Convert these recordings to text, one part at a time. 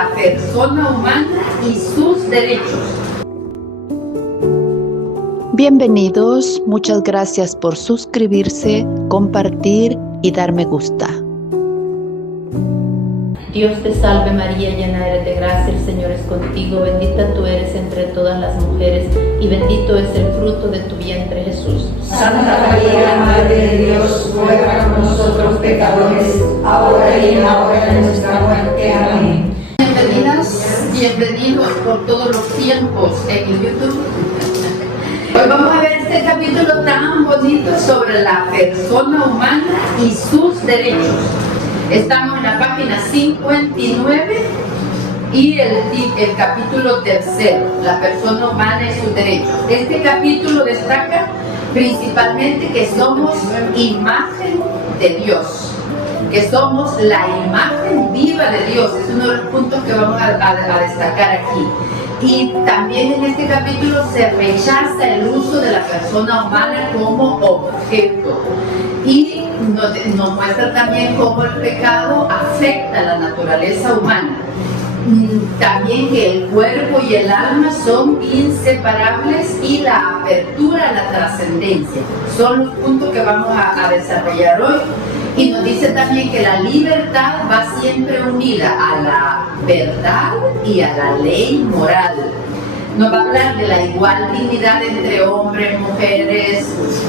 la persona humana y sus derechos. Bienvenidos, muchas gracias por suscribirse, compartir y dar me gusta. Dios te salve María, llena eres de gracia, el Señor es contigo, bendita tú eres entre todas las mujeres y bendito es el fruto de tu vientre Jesús. Santa María, Madre de Dios, ruega por nosotros pecadores, ahora y en la hora de nuestra muerte. Amén. Bienvenidas, bienvenidos por todos los tiempos en YouTube. Hoy vamos a ver este capítulo tan bonito sobre la persona humana y sus derechos. Estamos en la página 59 y el capítulo 3, la persona humana y sus derechos. Este capítulo destaca principalmente que somos imagen de Dios, que somos la imagen viva de Dios. Es uno de los puntos que vamos a destacar aquí. Y también en este capítulo se rechaza el uso de la persona humana como objeto. Y nos muestra también cómo el pecado afecta a la naturaleza humana. También que el cuerpo y el alma son inseparables y la apertura a la trascendencia. Son los puntos que vamos a desarrollar hoy. Y nos dice también que la libertad va siempre unida a la verdad y a la ley moral. Nos va a hablar de la igual dignidad entre hombres, mujeres,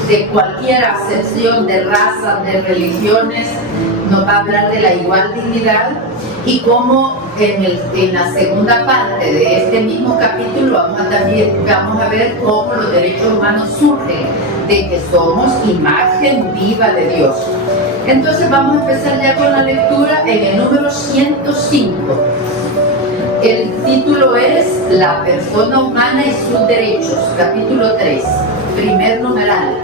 de cualquier acepción de razas, de religiones. Nos va a hablar de la igual dignidad y cómo en la segunda parte de este mismo capítulo vamos a ver cómo los derechos humanos surgen de que somos imagen viva de Dios. Entonces vamos a empezar ya con la lectura en el número 105. El título es La persona humana y sus derechos, capítulo 3, primer numeral,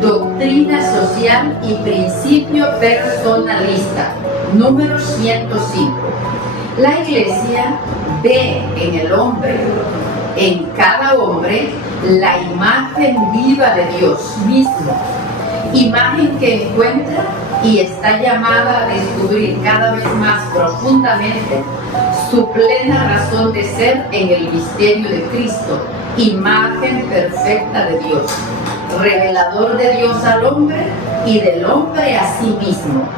doctrina social y principio personalista, número 105. La Iglesia ve en el hombre, en cada hombre, la imagen viva de Dios mismo, imagen que encuentra y está llamada a descubrir cada vez más profundamente su plena razón de ser en el misterio de Cristo, imagen perfecta de Dios, revelador de Dios al hombre y del hombre a sí mismo.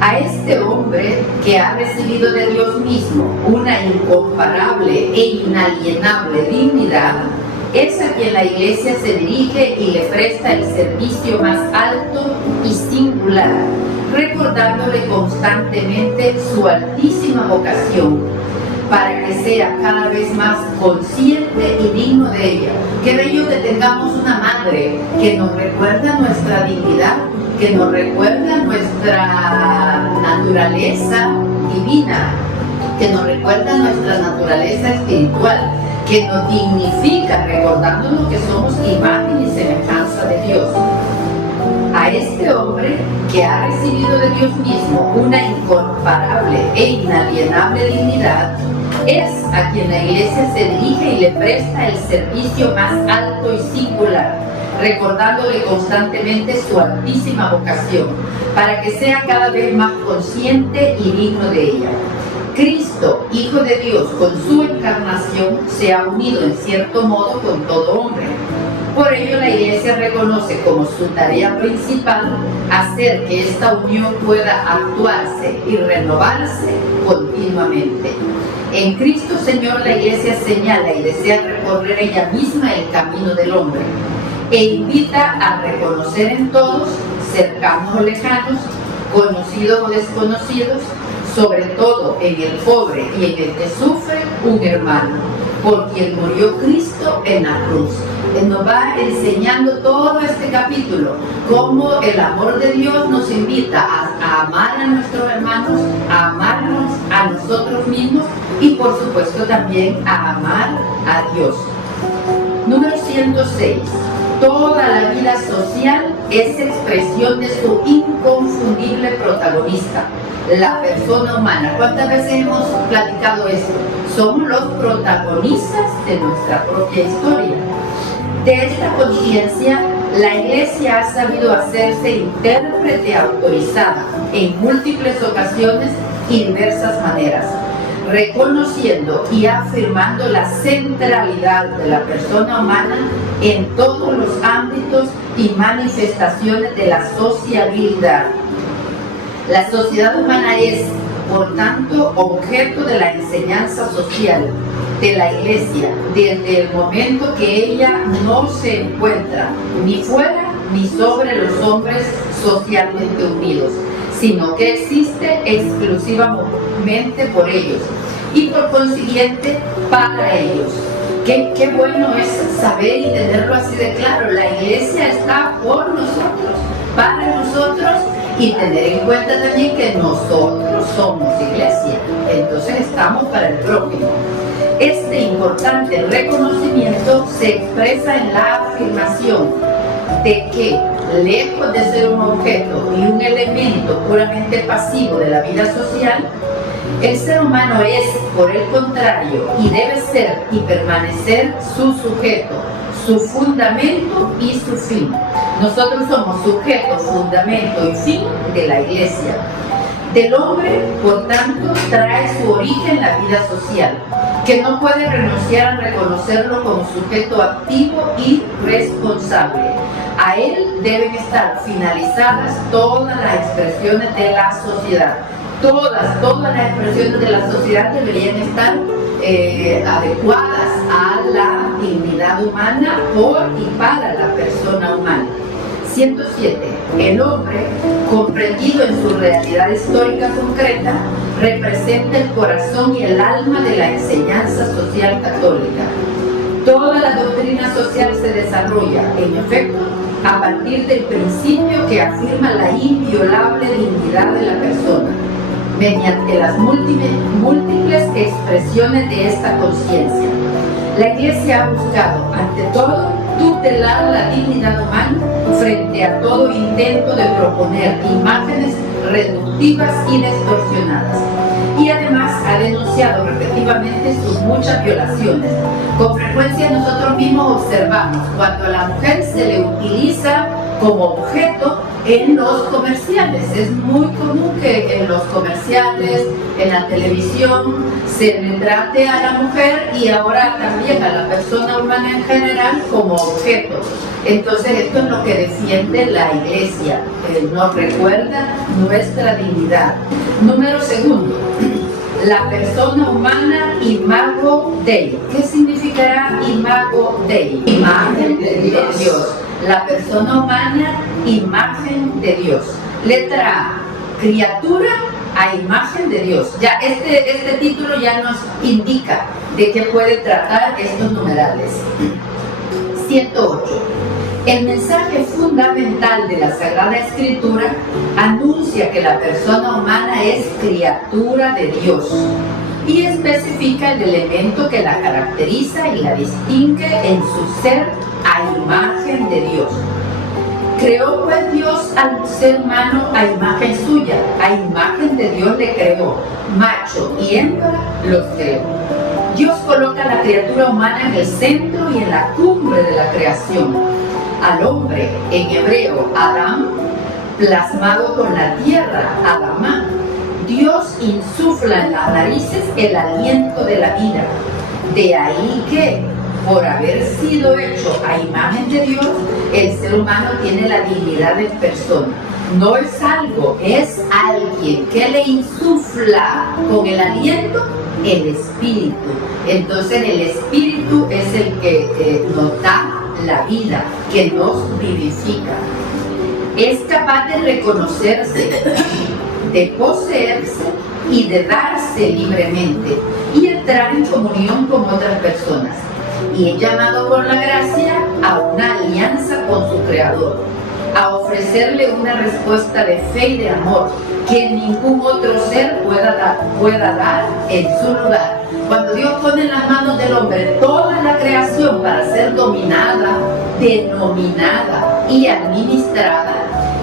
A este hombre que ha recibido de Dios mismo una incomparable e inalienable dignidad, es a quien la Iglesia se dirige y le presta el servicio más alto y singular, recordándole constantemente su altísima vocación, para que sea cada vez más consciente y digno de ella. Qué bello que tengamos una madre que nos recuerda nuestra dignidad, que nos recuerda nuestra naturaleza divina, que nos recuerda nuestra naturaleza espiritual, que nos dignifica recordándonos que somos imagen y semejanza de Dios. A este hombre que ha recibido de Dios mismo una incomparable e inalienable dignidad, es a quien la Iglesia se dirige y le presta el servicio más alto y singular, recordándole constantemente su altísima vocación, para que sea cada vez más consciente y digno de ella. Cristo, Hijo de Dios, con su encarnación, se ha unido en cierto modo con todo hombre. Por ello, la Iglesia reconoce como su tarea principal hacer que esta unión pueda actuarse y renovarse continuamente. En Cristo Señor, la Iglesia señala y desea recorrer ella misma el camino del hombre e invita a reconocer en todos, cercanos o lejanos, conocidos o desconocidos, sobre todo en el pobre y en el que sufre, un hermano, por quien murió Cristo en la cruz. Nos va enseñando todo este capítulo, cómo el amor de Dios nos invita a amar a nuestros hermanos, a amarnos a nosotros mismos y por supuesto también a amar a Dios. Número 106. Toda la vida social es expresión de su inconfundible protagonista, la persona humana. ¿Cuántas veces hemos platicado esto? Somos los protagonistas de nuestra propia historia. De esta conciencia, la Iglesia ha sabido hacerse intérprete autorizada en múltiples ocasiones y diversas maneras. reconociendo y afirmando la centralidad de la persona humana en todos los ámbitos y manifestaciones de la sociabilidad. La sociedad humana es, por tanto, objeto de la enseñanza social de la Iglesia desde el momento que ella no se encuentra ni fuera ni sobre los hombres socialmente unidos, sino que existe exclusivamente por ellos y por consiguiente para ellos. Qué bueno es saber y tenerlo así de claro. La Iglesia está por nosotros, para nosotros, y tener en cuenta también que nosotros somos Iglesia, entonces estamos para el prójimo. Este importante reconocimiento se expresa en la afirmación de que, lejos de ser un objeto y un elemento puramente pasivo de la vida social, el ser humano es, por el contrario, y debe ser y permanecer su sujeto, su fundamento y su fin. Nosotros somos sujeto, fundamento y fin de la Iglesia. Del hombre, por tanto, trae su origen la vida social, que no puede renunciar a reconocerlo como sujeto activo y responsable. A él deben estar finalizadas todas las expresiones de la sociedad. Todas las expresiones de la sociedad deberían estar adecuadas a la dignidad humana por y para la persona humana. 107. El hombre, comprendido en su realidad histórica concreta, representa el corazón y el alma de la enseñanza social católica. Toda la doctrina social se desarrolla, en efecto, a partir del principio que afirma la inviolable dignidad de la persona, mediante las múltiples expresiones de esta conciencia. La Iglesia ha buscado, ante todo, tutelar la dignidad humana frente a todo intento de proponer imágenes reductivas y distorsionadas. Y además ha denunciado repetidamente sus muchas violaciones. Con frecuencia nosotros mismos observamos cuando a la mujer se le utiliza como objeto en los comerciales. Es muy común que en los comerciales, en la televisión, se le trate a la mujer y ahora también a la persona humana en general como objeto. Entonces esto es lo que defiende la Iglesia, nos recuerda nuestra dignidad. Número segundo, la persona humana, imago Dei. ¿Qué significará imago Dei? Imagen de Dios. La persona humana, imagen de Dios. Letra A, criatura a imagen de Dios. Ya este título ya nos indica de qué puede tratar estos numerales. 108. El mensaje fundamental de la Sagrada Escritura anuncia que la persona humana es criatura de Dios y especifica el elemento que la caracteriza y la distingue en su ser a imagen de Dios. Creó pues Dios al ser humano a imagen suya, a imagen de Dios le creó, macho y hembra los creó. Dios coloca a la criatura humana en el centro y en la cumbre de la creación. Al hombre, en hebreo, Adán, plasmado con la tierra, Adamá, Dios insufla en las narices el aliento de la vida. De ahí que, por haber sido hecho a imagen de Dios, el ser humano tiene la dignidad de persona. No es algo, es alguien que le insufla con el aliento el espíritu. Entonces el espíritu es el que nos da la vida, que nos vivifica. Es capaz de reconocerse, de poseerse y de darse libremente y entrar en comunión con otras personas. Y es llamado por la gracia a una alianza con su Creador, a ofrecerle una respuesta de fe y de amor que ningún otro ser pueda dar en su lugar. Cuando Dios pone en las manos del hombre toda la creación para ser dominada, denominada y administrada,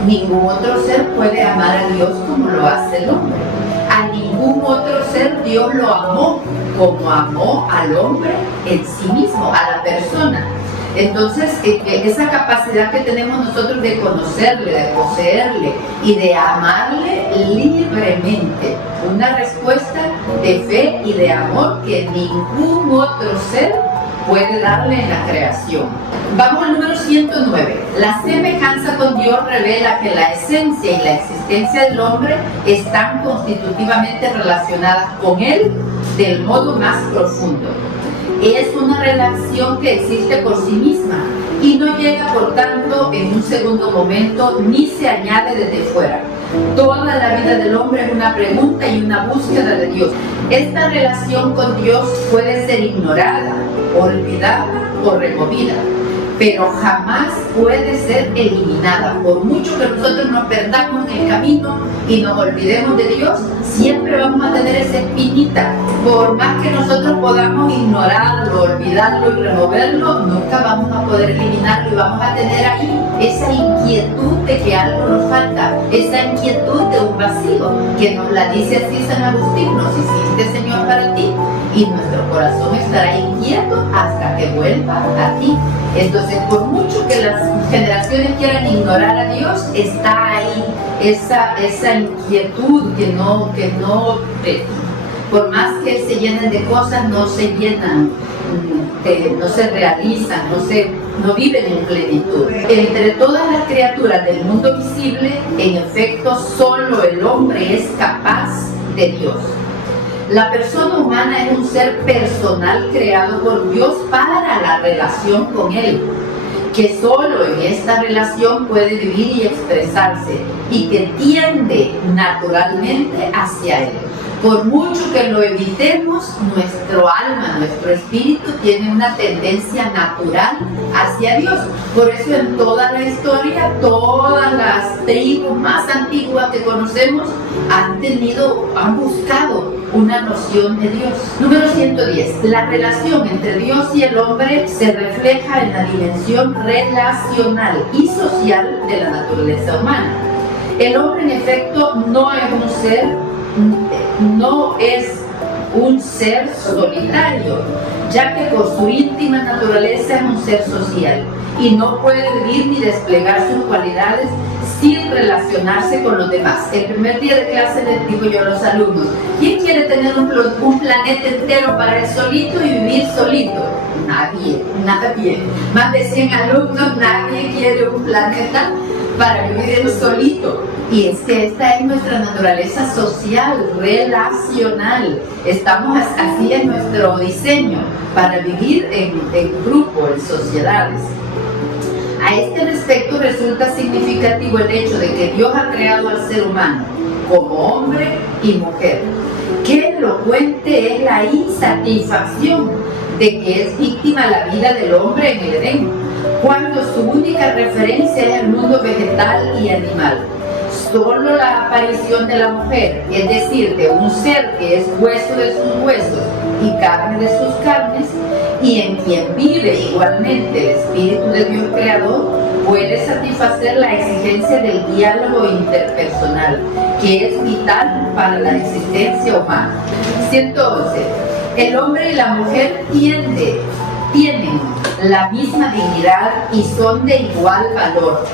ningún otro ser puede amar a Dios como lo hace el hombre. A ningún otro ser Dios lo amó como amó al hombre en sí mismo, a la persona. Entonces, esa capacidad que tenemos nosotros de conocerle, de poseerle y de amarle libremente, una respuesta de fe y de amor que ningún otro ser puede darle en la creación. Vamos al número 109. La semejanza con Dios revela que la esencia y la existencia del hombre están constitutivamente relacionadas con Él del modo más profundo. Es una relación que existe por sí misma y no llega, por tanto, en un segundo momento ni se añade desde fuera. Toda la vida del hombre es una pregunta y una búsqueda de Dios. Esta relación con Dios puede ser ignorada, olvidada o removida, pero jamás puede ser eliminada. Por mucho que nosotros nos perdamos en el camino y nos olvidemos de Dios, siempre vamos a tener esa espinita. Por más que nosotros podamos ignorarlo, olvidarlo y removerlo, nunca vamos a poder eliminarlo y vamos a tener ahí esa inquietud de que algo nos falta, esa inquietud de un vacío, que nos la dice así San Agustín: nos hiciste, Señor, para ti, y nuestro corazón estará inquieto hasta que vuelva a ti. Entonces, por mucho que las generaciones quieran ignorar a Dios, está ahí esa inquietud que no por más que se llenen de cosas, no se llenan, no se realizan, no viven en plenitud. Entre todas las criaturas del mundo visible, en efecto, solo el hombre es capaz de Dios. La persona humana es un ser personal creado por Dios para la relación con Él, que solo en esta relación puede vivir y expresarse, y que tiende naturalmente hacia Él. Por mucho que lo evitemos, nuestro alma, nuestro espíritu tiene una tendencia natural hacia Dios. Por eso en toda la historia, todas las tribus más antiguas que conocemos han buscado una noción de Dios. Número 110. La relación entre Dios y el hombre se refleja en la dimensión relacional y social de la naturaleza humana. El hombre, en efecto, no es un ser solitario, ya que por su íntima naturaleza es un ser social y no puede vivir ni desplegar sus cualidades sin relacionarse con los demás. El primer día de clase les digo yo a los alumnos: ¿quién quiere tener un planeta entero para él solito y vivir solito? Nadie. Más de 100 alumnos, nadie quiere un planeta para vivir él solito. Y es que esta es nuestra naturaleza social, relacional. Estamos así en nuestro diseño, para vivir en grupo, en sociedades. A este respecto resulta significativo el hecho de que Dios ha creado al ser humano como hombre y mujer. Qué elocuente es la insatisfacción de que es víctima la vida del hombre en el Edén, cuando su única referencia es el mundo vegetal y animal. Solo la aparición de la mujer, es decir, de un ser que es hueso de sus huesos y carne de sus carnes, y en quien vive igualmente el Espíritu de Dios Creador, puede satisfacer la exigencia del diálogo interpersonal, que es vital para la existencia humana. 111. El hombre y la mujer tienen la misma dignidad y son de igual valor,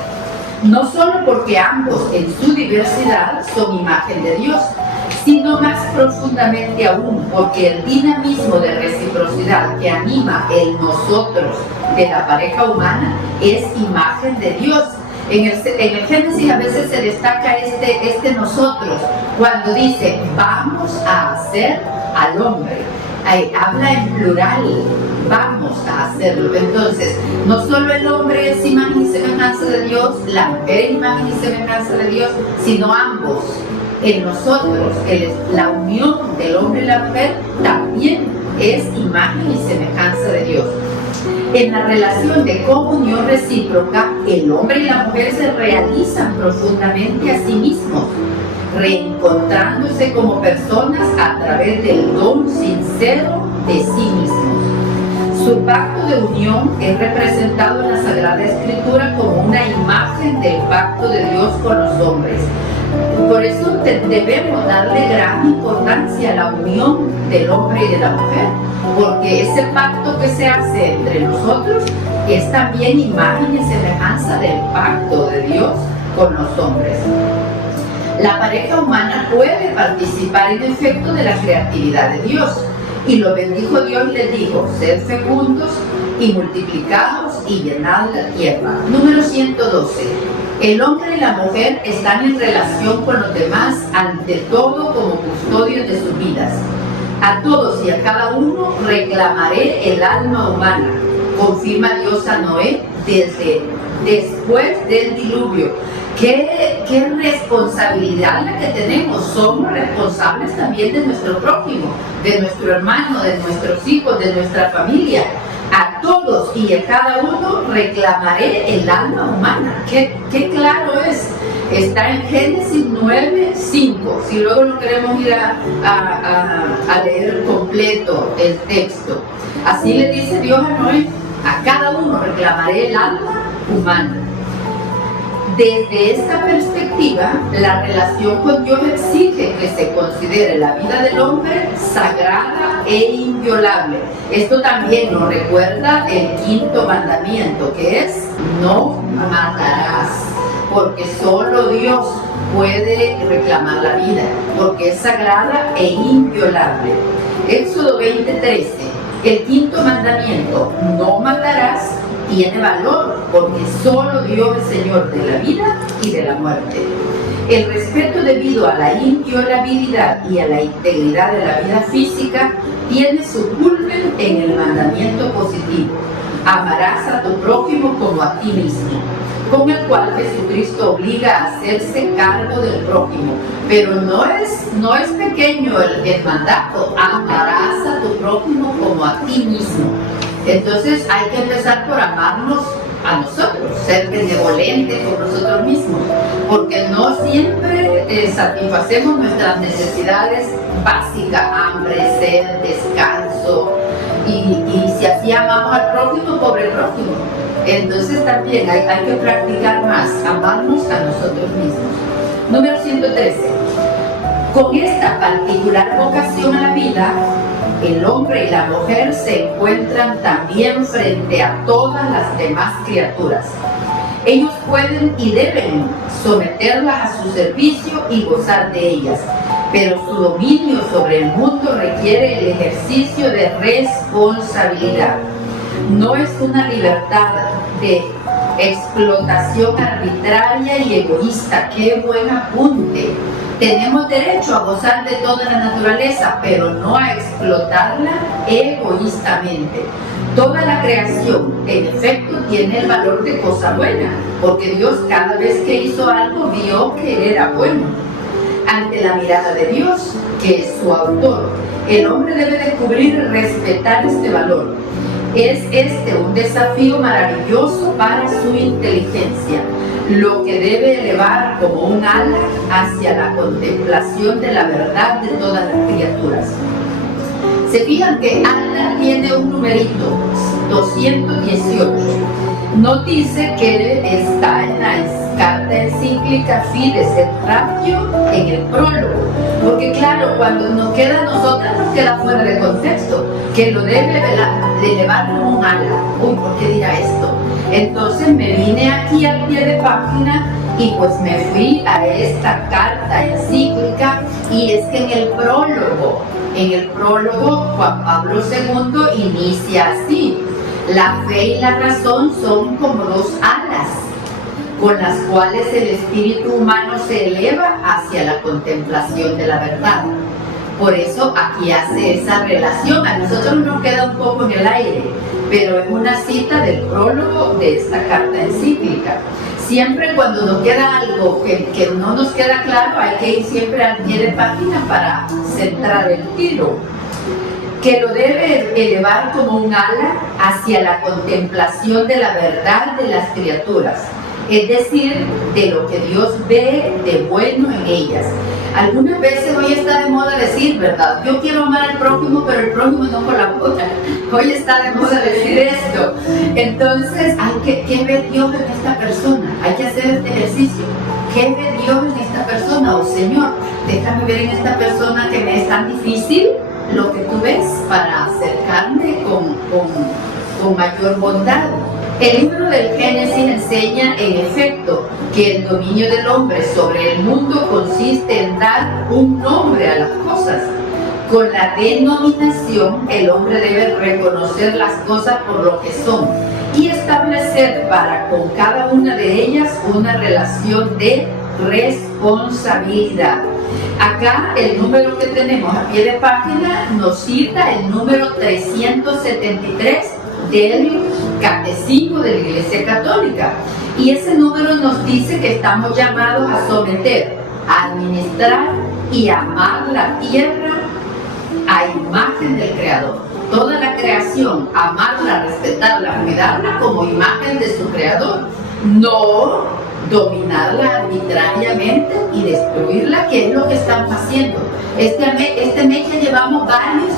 no solo porque ambos en su diversidad son imagen de Dios, sino más profundamente aún porque el dinamismo de reciprocidad que anima el nosotros de la pareja humana es imagen de Dios. En el Génesis a veces se destaca este nosotros, cuando dice vamos a hacer al hombre. Habla en plural, vamos a hacerlo. Entonces, no solo el hombre es imagen y semejanza de Dios, la mujer es imagen y semejanza de Dios, sino ambos en nosotros. La unión del hombre y la mujer también es imagen y semejanza de Dios. En la relación de comunión recíproca, el hombre y la mujer se realizan profundamente a sí mismos, reencontrándose como personas a través del don sincero de sí mismos. Su pacto de unión es representado en la Sagrada Escritura como una imagen del pacto de Dios con los hombres. Por eso debemos darle gran importancia a la unión del hombre y de la mujer, porque ese pacto que se hace entre nosotros es también imagen y semejanza del pacto de Dios con los hombres. La pareja humana puede participar en efecto de la creatividad de Dios. Y lo bendijo Dios y les dijo: sed fecundos y multiplicados y llenad la tierra. Número 112. El hombre y la mujer están en relación con los demás, ante todo como custodios de sus vidas. A todos y a cada uno reclamaré el alma humana, confirma Dios a Noé después del diluvio. ¿Qué responsabilidad la que tenemos? Somos responsables también de nuestro prójimo, de nuestro hermano, de nuestros hijos, de nuestra familia. A todos y a cada uno reclamaré el alma humana. ¿Qué claro es? Está en Génesis 9:5. Si luego no queremos ir a leer completo el texto. Así le dice Dios a Noé: a cada uno reclamaré el alma humana. Desde esta perspectiva, la relación con Dios exige que se considere la vida del hombre sagrada e inviolable. Esto también nos recuerda el quinto mandamiento, que es: no matarás, porque solo Dios puede reclamar la vida, porque es sagrada e inviolable. Éxodo 20:13, el quinto mandamiento: no matarás, tiene valor, porque solo Dios es Señor de la vida y de la muerte. El respeto debido a la inviolabilidad y a la integridad de la vida física tiene su culmen en el mandamiento positivo: amarás a tu prójimo como a ti mismo, con el cual Jesucristo obliga a hacerse cargo del prójimo. Pero no es pequeño el mandato: amarás a tu prójimo como a ti mismo. Entonces hay que empezar por amarnos a nosotros, ser benevolentes con nosotros mismos, porque no siempre satisfacemos nuestras necesidades básicas: hambre, sed, descanso, y si así amamos al prójimo, pobre prójimo. Entonces también hay que practicar más, amarnos a nosotros mismos. Número 113. Con esta particular vocación a la vida, el hombre y la mujer se encuentran también frente a todas las demás criaturas. Ellos pueden y deben someterlas a su servicio y gozar de ellas, pero su dominio sobre el mundo requiere el ejercicio de responsabilidad. No es una libertad de explotación arbitraria y egoísta. ¡Qué buen apunte! Tenemos derecho a gozar de toda la naturaleza, pero no a explotarla egoístamente. Toda la creación, en efecto, tiene el valor de cosa buena, porque Dios cada vez que hizo algo vio que era bueno. Ante la mirada de Dios, que es su autor, el hombre debe descubrir y respetar este valor. Es un desafío maravilloso para su inteligencia, lo que debe elevar como un ala hacia la contemplación de la verdad de todas las criaturas. Se fijan que ala tiene un numerito, 218. No dice que está en la carta encíclica Fides et Ratio en el prólogo, porque claro, cuando nos queda a nosotras nos queda fuera de contexto, que lo debe elevar como un ala. Uy, ¿por qué dirá esto? Entonces me vine aquí al pie de página y pues me fui a esta carta encíclica, y es que en el prólogo Juan Pablo II inicia así: la fe y la razón son como dos alas con las cuales el espíritu humano se eleva hacia la contemplación de la verdad. Por eso aquí hace esa relación. A nosotros nos queda un poco en el aire, pero es una cita del prólogo de esta carta encíclica. Siempre cuando nos queda algo que no nos queda claro, hay que ir siempre al pie de página para centrar el tiro. Que lo debe elevar como un ala hacia la contemplación de la verdad de las criaturas, es decir, de lo que Dios ve de bueno en ellas. Algunas veces hoy está de moda decir, ¿verdad? Yo quiero amar al prójimo, pero el prójimo no colabora. Hoy está de moda decir esto. Entonces, ¿qué ve Dios en esta persona? Hay que hacer este ejercicio. ¿Qué ve Dios en esta persona? Oh Señor, déjame ver en esta persona que me es tan difícil lo que tú ves, para acercarme con mayor bondad. El libro del Génesis enseña, en efecto, que el dominio del hombre sobre el mundo consiste en dar un nombre a las cosas. Con la denominación, el hombre debe reconocer las cosas por lo que son y establecer para con cada una de ellas una relación de responsabilidad. Acá el número que tenemos a pie de página nos cita el número 373 del Catecismo de la Iglesia Católica, y ese número nos dice que estamos llamados a someter, a administrar y amar la tierra a imagen del Creador. Toda la creación, amarla, respetarla, cuidarla como imagen de su Creador, no dominarla arbitrariamente y destruirla, que es lo que estamos haciendo. Este mes ya llevamos varios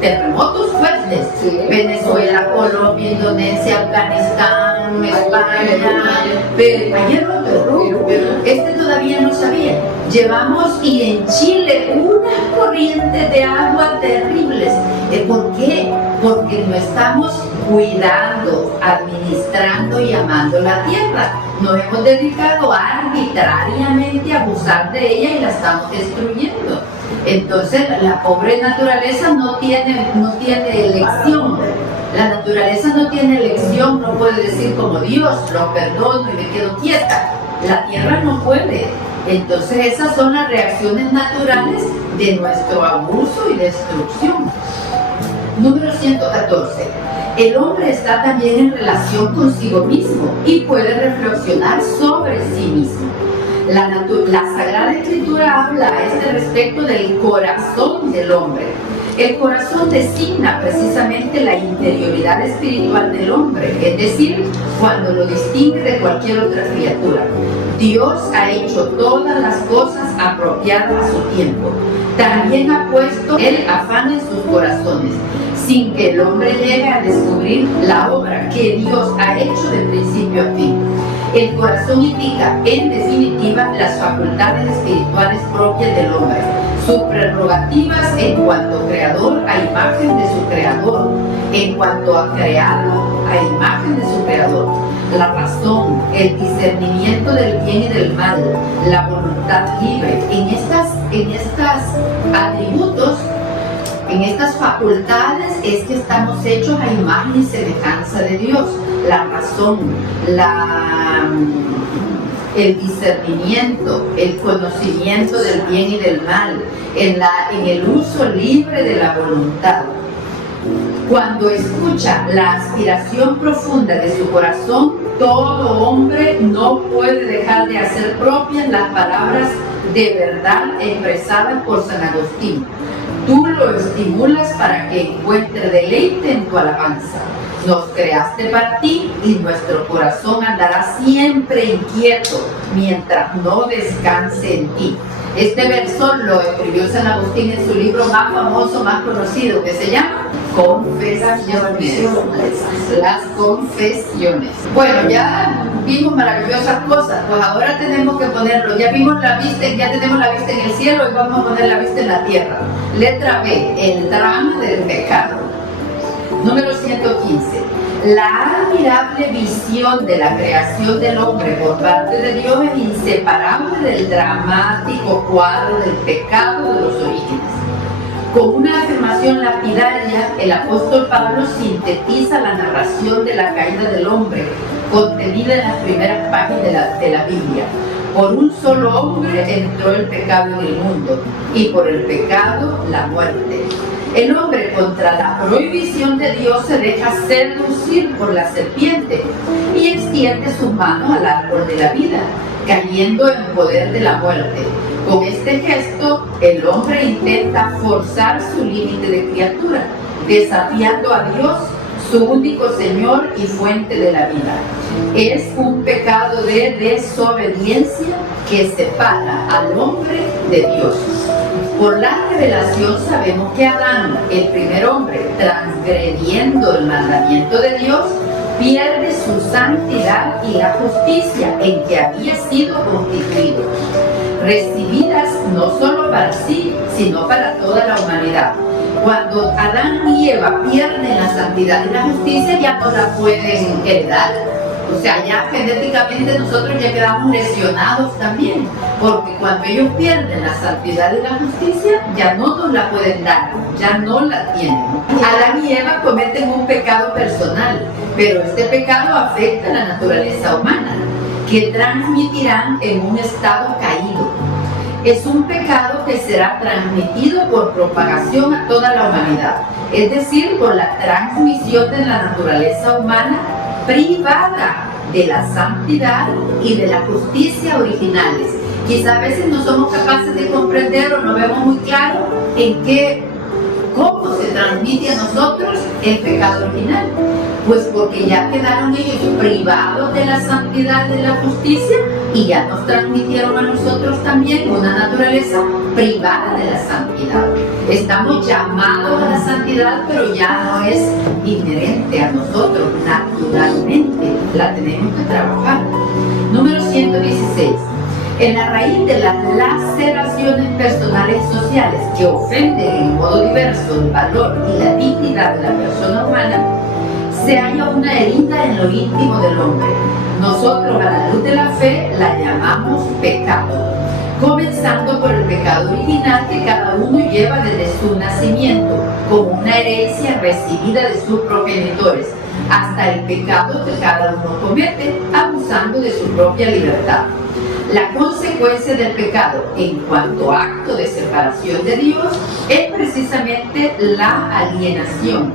terremotos fuertes. Sí. Venezuela, Colombia, Indonesia, Afganistán, España, ayer otro, este todavía no sabía. Llevamos, y en Chile, unas corrientes de agua terribles. ¿Por qué? Porque no estamos cuidando, administrando y amando la tierra. Nos hemos dedicado arbitrariamente a abusar de ella y la estamos destruyendo. Entonces la pobre naturaleza no tiene elección. La naturaleza no tiene elección, no puede decir como Dios, lo perdono y me quedo quieta. La tierra no puede. Entonces esas son las reacciones naturales de nuestro abuso y destrucción. Número 114. El hombre está también en relación consigo mismo y puede reflexionar sobre sí mismo. La Sagrada Escritura habla a este respecto del corazón del hombre. El corazón designa precisamente la interioridad espiritual del hombre, es decir, cuando lo distingue de cualquier otra criatura. Dios ha hecho todas las cosas apropiadas a su tiempo. También ha puesto el afán en sus corazones, sin que el hombre llegue a descubrir la obra que Dios ha hecho de principio a fin. El corazón indica, en definitiva, las facultades espirituales propias del hombre, sus prerrogativas en cuanto creador a imagen de su creador, en cuanto a crearlo a imagen de su creador, la razón, el discernimiento del bien y del mal, la voluntad libre. En estos atributos, en estas facultades es que estamos hechos a imagen y semejanza de Dios. La razón, el discernimiento, el conocimiento del bien y del mal, en el uso libre de la voluntad. Cuando escucha la aspiración profunda de su corazón, todo hombre no puede dejar de hacer propias las palabras de verdad expresadas por San Agustín. Tú lo estimulas para que encuentre deleite en tu alabanza. Nos creaste para ti y nuestro corazón andará siempre inquieto mientras no descanse en ti. Este verso lo escribió San Agustín en su libro más famoso, más conocido, que se llama Confesiones. Las Confesiones. Bueno, ya vimos maravillosas cosas, pues ahora tenemos que ponerlo. Ya tenemos la vista en el cielo y vamos a poner la vista en la tierra. Letra B, el drama del pecado. Número 115. La admirable visión de la creación del hombre por parte de Dios es inseparable del dramático cuadro del pecado de los orígenes. Con una afirmación lapidaria, el apóstol Pablo sintetiza la narración de la caída del hombre, contenida en las primeras páginas de la Biblia. Por un solo hombre entró el pecado en el mundo, y por el pecado la muerte. El hombre, contra la prohibición de Dios, se deja seducir por la serpiente y extiende sus manos al árbol de la vida, cayendo en poder de la muerte. Con este gesto, el hombre intenta forzar su límite de criatura, desafiando a Dios, su único Señor y fuente de la vida. Es un pecado de desobediencia que separa al hombre de Dios. Por la revelación sabemos que Adán, el primer hombre, transgrediendo el mandamiento de Dios, pierde su santidad y la justicia en que había sido constituido, recibidas no solo para sí, sino para toda la humanidad. Cuando Adán y Eva pierden la santidad y la justicia, ya no la pueden heredar. O sea, ya genéticamente nosotros ya quedamos lesionados también, porque cuando ellos pierden la santidad y la justicia, ya no nos la pueden dar, ya no la tienen. Adán y Eva cometen un pecado personal, pero este pecado afecta a la naturaleza humana, que transmitirán en un estado caído. Es un pecado que será transmitido por propagación a toda la humanidad, es decir, por la transmisión de la naturaleza humana privada de la santidad y de la justicia originales. Quizá a veces no somos capaces de comprender o no vemos muy claro cómo se transmite a nosotros el pecado original. Pues porque ya quedaron ellos privados de la santidad y de la justicia y ya nos transmitieron a nosotros también una naturaleza privada de la santidad. Estamos llamados a la santidad, pero ya no es inherente a nosotros, naturalmente la tenemos que trabajar. Número 116. En la raíz de las laceraciones personales y sociales que ofenden en modo diverso el valor y la dignidad de la persona humana, se halla una herida en lo íntimo del hombre. Nosotros, a la luz de la fe, la llamamos pecado, comenzando por el pecado original que cada uno lleva desde su nacimiento, como una herencia recibida de sus progenitores, hasta el pecado que cada uno comete, abusando de su propia libertad. La consecuencia del pecado en cuanto a acto de separación de Dios es precisamente la alienación,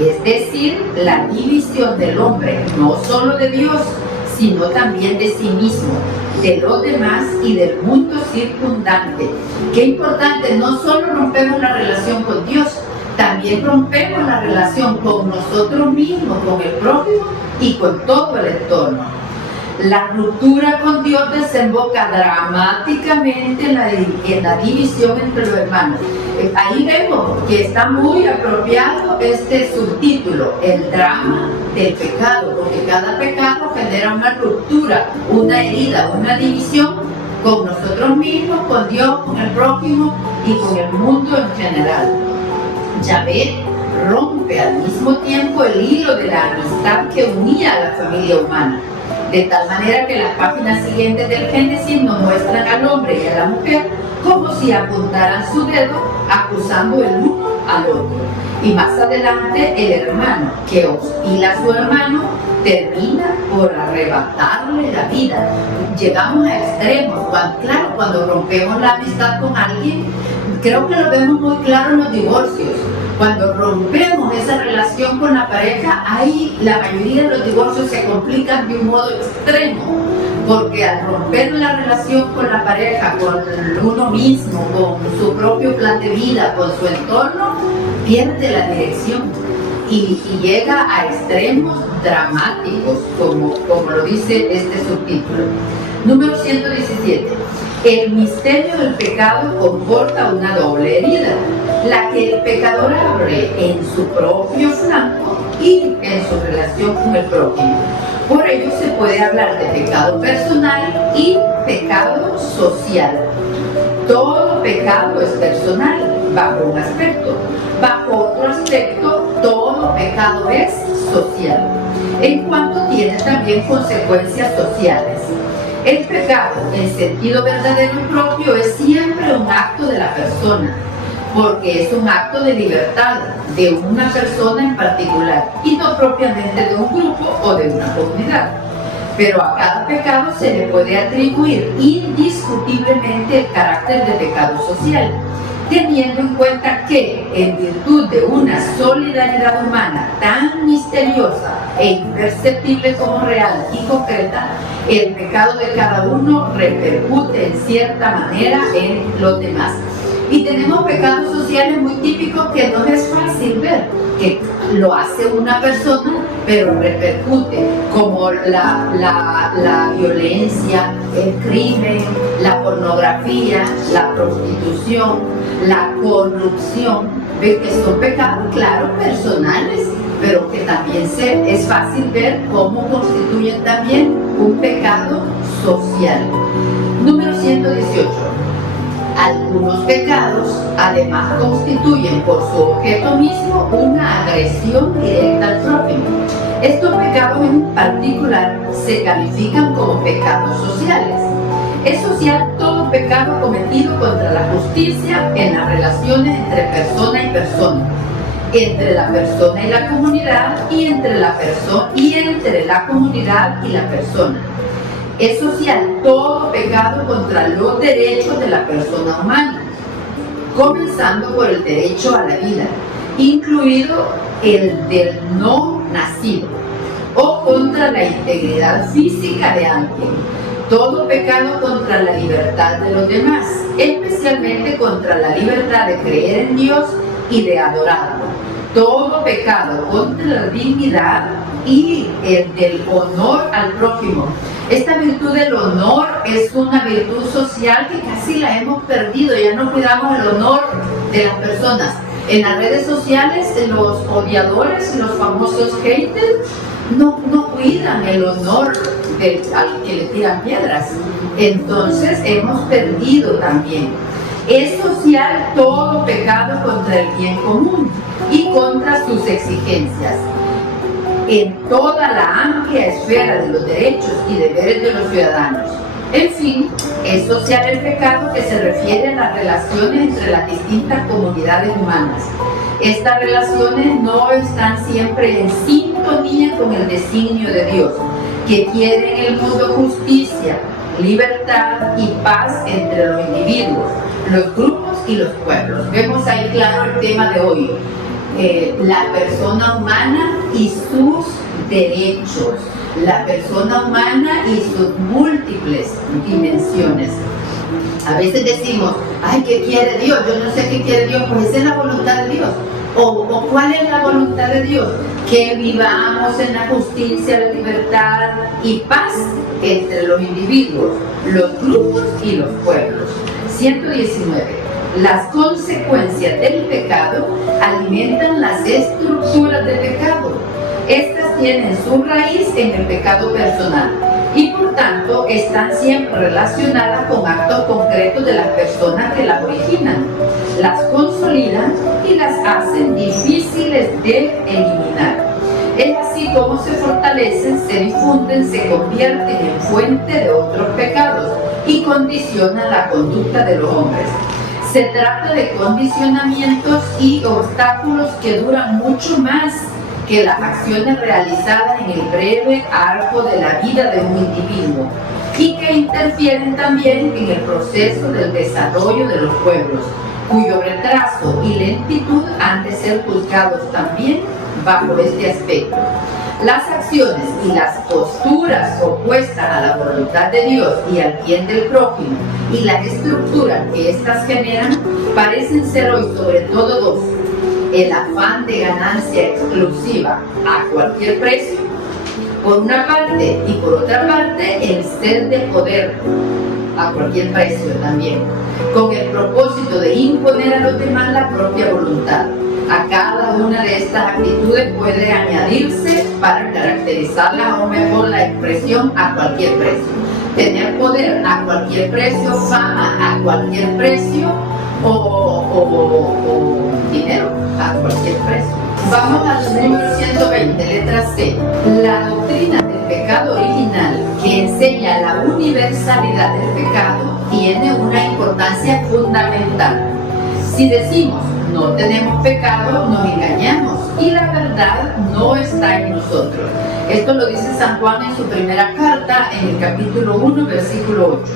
es decir, la división del hombre, no solo de Dios, sino también de sí mismo, de los demás y del mundo circundante. Qué importante, no solo rompemos la relación con Dios, también rompemos la relación con nosotros mismos, con el prójimo y con todo el entorno. La ruptura con Dios desemboca dramáticamente en la división entre los hermanos. Ahí vemos que está muy apropiado este subtítulo, el drama del pecado, porque cada pecado genera una ruptura, una herida, una división con nosotros mismos, con Dios, con el prójimo y con el mundo en general. Yahvé rompe al mismo tiempo el hilo de la amistad que unía a la familia humana, de tal manera que las páginas siguientes del Génesis nos muestran al hombre y a la mujer como si apuntaran su dedo acusando el uno al otro. Y más adelante el hermano que hostila a su hermano termina por arrebatarle la vida. Llegamos a extremos, cuando rompemos la amistad con alguien, creo que lo vemos muy claro en los divorcios. Cuando rompemos esa relación con la pareja, ahí la mayoría de los divorcios se complican de un modo extremo, porque al romper la relación con la pareja, con uno mismo, con su propio plan de vida, con su entorno, pierde la dirección y llega a extremos dramáticos, como lo dice este subtítulo. Número 117. El misterio del pecado comporta una doble herida, la que el pecador abre en su propio flanco y en su relación con el prójimo. Por ello se puede hablar de pecado personal y pecado social. Todo pecado es personal, bajo un aspecto. Bajo otro aspecto, todo pecado es social, en cuanto tiene también consecuencias sociales. El pecado, en sentido verdadero y propio, es siempre un acto de la persona, porque es un acto de libertad de una persona en particular y no propiamente de un grupo o de una comunidad. Pero a cada pecado se le puede atribuir indiscutiblemente el carácter de pecado social, teniendo en cuenta que, en virtud de una solidaridad humana tan misteriosa e imperceptible como real y concreta, el pecado de cada uno repercute en cierta manera en los demás. Y tenemos pecados sociales muy típicos que no es fácil ver, que lo hace una persona, pero repercute, como la violencia, el crimen, la pornografía, la prostitución, la corrupción. Ven que son pecados, claro, personales, pero que también es fácil ver cómo constituyen también un pecado social. Número 118. Algunos pecados además constituyen por su objeto mismo una agresión directa al prójimo. Estos pecados en particular se califican como pecados sociales. Es social todo pecado cometido contra la justicia en las relaciones entre persona y persona, entre la persona y la comunidad y entre la comunidad y la persona. Es social todo pecado contra los derechos de la persona humana, comenzando por el derecho a la vida, incluido el del no nacido, o contra la integridad física de alguien. Todo pecado contra la libertad de los demás, especialmente contra la libertad de creer en Dios y de adorarlo. Todo pecado contra la dignidad y el del honor al prójimo. Esta virtud del honor es una virtud social que casi la hemos perdido. Ya no cuidamos el honor de las personas. En las redes sociales, los odiadores, los famosos haters, no cuidan el honor al que le tiran piedras. Entonces hemos perdido también. Es social todo pecado contra el bien común y contra sus exigencias. En toda la amplia esfera de los derechos y deberes de los ciudadanos. En fin, es social el pecado que se refiere a las relaciones entre las distintas comunidades humanas. Estas relaciones no están siempre en sintonía con el designio de Dios, que quiere en el mundo justicia, libertad y paz entre los individuos, los grupos y los pueblos. Vemos ahí claro el tema de hoy. La persona humana y sus derechos, la persona humana y sus múltiples dimensiones. A veces decimos, ay, ¿qué quiere Dios? Yo no sé qué quiere Dios, pues esa es la voluntad de Dios. O ¿cuál es la voluntad de Dios? Que vivamos en la justicia, la libertad y paz entre los individuos, los grupos y los pueblos. 119. Las consecuencias del pecado alimentan las estructuras del pecado. Estas tienen su raíz en el pecado personal y por tanto están siempre relacionadas con actos concretos de las personas que las originan, las consolidan y las hacen difíciles de eliminar. Es así como se fortalecen, se difunden, se convierten en fuente de otros pecados y condicionan la conducta de los hombres. Se trata de condicionamientos y obstáculos que duran mucho más que las acciones realizadas en el breve arco de la vida de un individuo y que interfieren también en el proceso del desarrollo de los pueblos, cuyo retraso y lentitud han de ser juzgados también bajo este aspecto. Las acciones y las posturas opuestas a la voluntad de Dios y al bien del prójimo y las estructuras que éstas generan parecen ser hoy sobre todo dos: el afán de ganancia exclusiva a cualquier precio, por una parte, y por otra parte, el ser de poder a cualquier precio también, con el propósito de imponer a los demás la propia voluntad. A cada una de estas actitudes puede añadirse, para caracterizarla o mejor, la expresión a cualquier precio. Tener poder a cualquier precio, fama a cualquier precio o dinero a cualquier precio. Vamos al número 120, letra C. La doctrina del pecado original, que enseña la universalidad del pecado, tiene una importancia fundamental. Si decimos no tenemos pecado, nos engañamos y la verdad no está en nosotros. Esto lo dice San Juan en su primera carta, en el capítulo 1, versículo 8.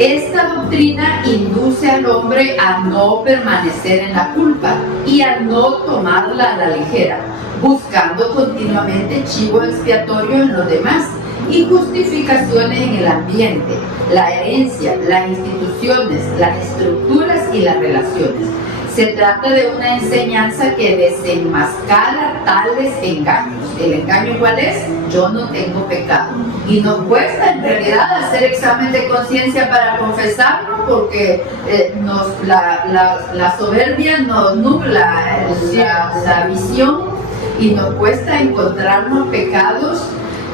Esta doctrina induce al hombre a no permanecer en la culpa y a no tomarla a la ligera, buscando continuamente chivo expiatorio en los demás y justificaciones en el ambiente, la herencia, las instituciones, las estructuras y las relaciones. Se trata de una enseñanza que desenmascara tales engaños. ¿El engaño cuál es? Yo no tengo pecado. Y nos cuesta en realidad hacer examen de conciencia para confesarlo, porque la soberbia nos nubla la visión y nos cuesta encontrarnos pecados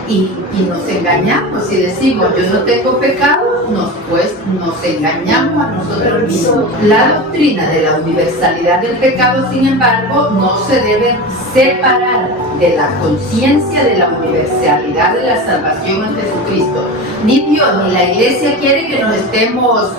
y nos engañamos y decimos yo no tengo pecado, nos engañamos a nosotros mismos. La doctrina de la universalidad del pecado, sin embargo, no se debe separar de la conciencia de la universalidad de la salvación en Jesucristo. Ni Dios ni la Iglesia quiere que nos estemos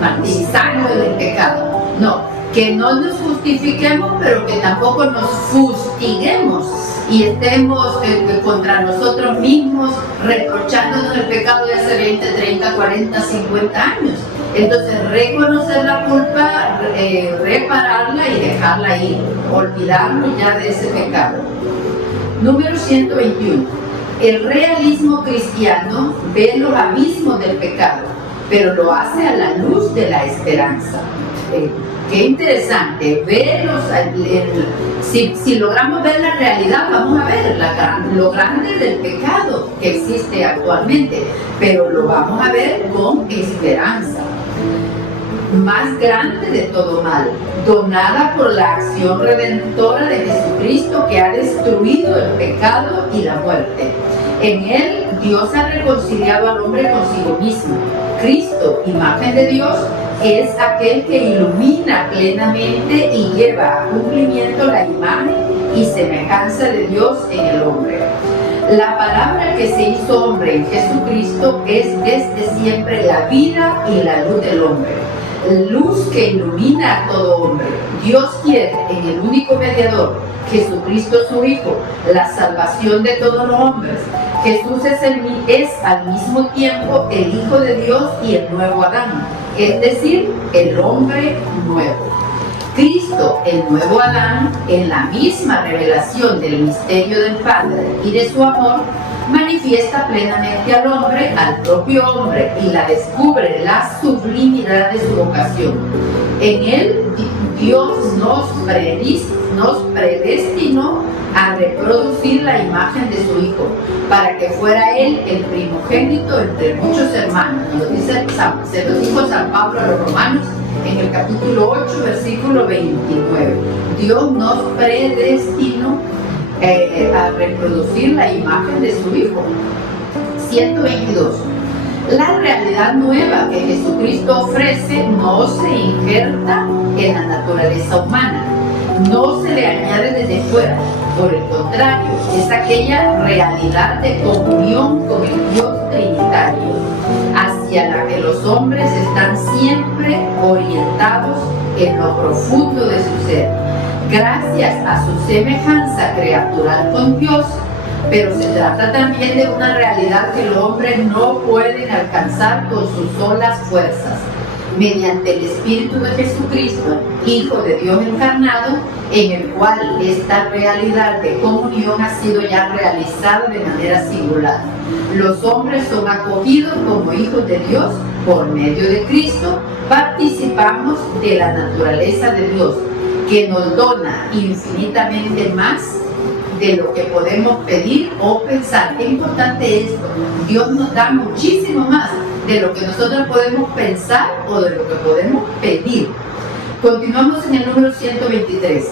martirizando del pecado. No, que no nos justifiquemos, pero que tampoco nos fustiguemos y estemos contra nosotros mismos reprochándonos el pecado de hace 20, 30, 40, 50 años. Entonces, reconocer la culpa, repararla y dejarla ir, olvidarnos ya de ese pecado. Número 121. El realismo cristiano ve los abismos del pecado, pero lo hace a la luz de la esperanza. Qué interesante, verlos, si logramos ver la realidad, vamos a ver lo grande del pecado que existe actualmente, pero lo vamos a ver con esperanza. Más grande de todo mal, donada por la acción redentora de Jesucristo que ha destruido el pecado y la muerte. En él, Dios ha reconciliado al hombre consigo mismo. Cristo, imagen de Dios, es aquel que ilumina plenamente y lleva a cumplimiento la imagen y semejanza de Dios en el hombre. La palabra que se hizo hombre en Jesucristo es desde siempre la vida y la luz del hombre. Luz que ilumina a todo hombre. Dios quiere en el único mediador, Jesucristo su Hijo, la salvación de todos los hombres. Jesús es al mismo tiempo el Hijo de Dios y el nuevo Adán, es decir, el hombre nuevo. Cristo, el nuevo Adán, en la misma revelación del misterio del Padre y de su amor, manifiesta plenamente al hombre, al propio hombre, y la descubre la sublimidad de su vocación. En él, Dios nos predestinó a reproducir la imagen de su Hijo, para que fuera él el primogénito entre muchos hermanos. Se lo dijo San Pablo a los Romanos en el capítulo 8, versículo 29. Dios nos predestinó a reproducir la imagen de su Hijo. 122. La realidad nueva que Jesucristo ofrece no se injerta en la naturaleza humana, no se le añade desde fuera. Por el contrario, es aquella realidad de comunión con el Dios Trinitario, hacia la que los hombres están siempre orientados en lo profundo de su ser, gracias a su semejanza creatural con Dios. Pero se trata también de una realidad que los hombres no pueden alcanzar con sus solas fuerzas, mediante el Espíritu de Jesucristo, Hijo de Dios encarnado, en el cual esta realidad de comunión ha sido ya realizada de manera singular. Los hombres son acogidos como hijos de Dios por medio de Cristo, participamos de la naturaleza de Dios, que nos dona infinitamente más de lo que podemos pedir o pensar. Qué importante es esto. Dios nos da muchísimo más de lo que nosotros podemos pensar o de lo que podemos pedir. Continuamos en el número 123.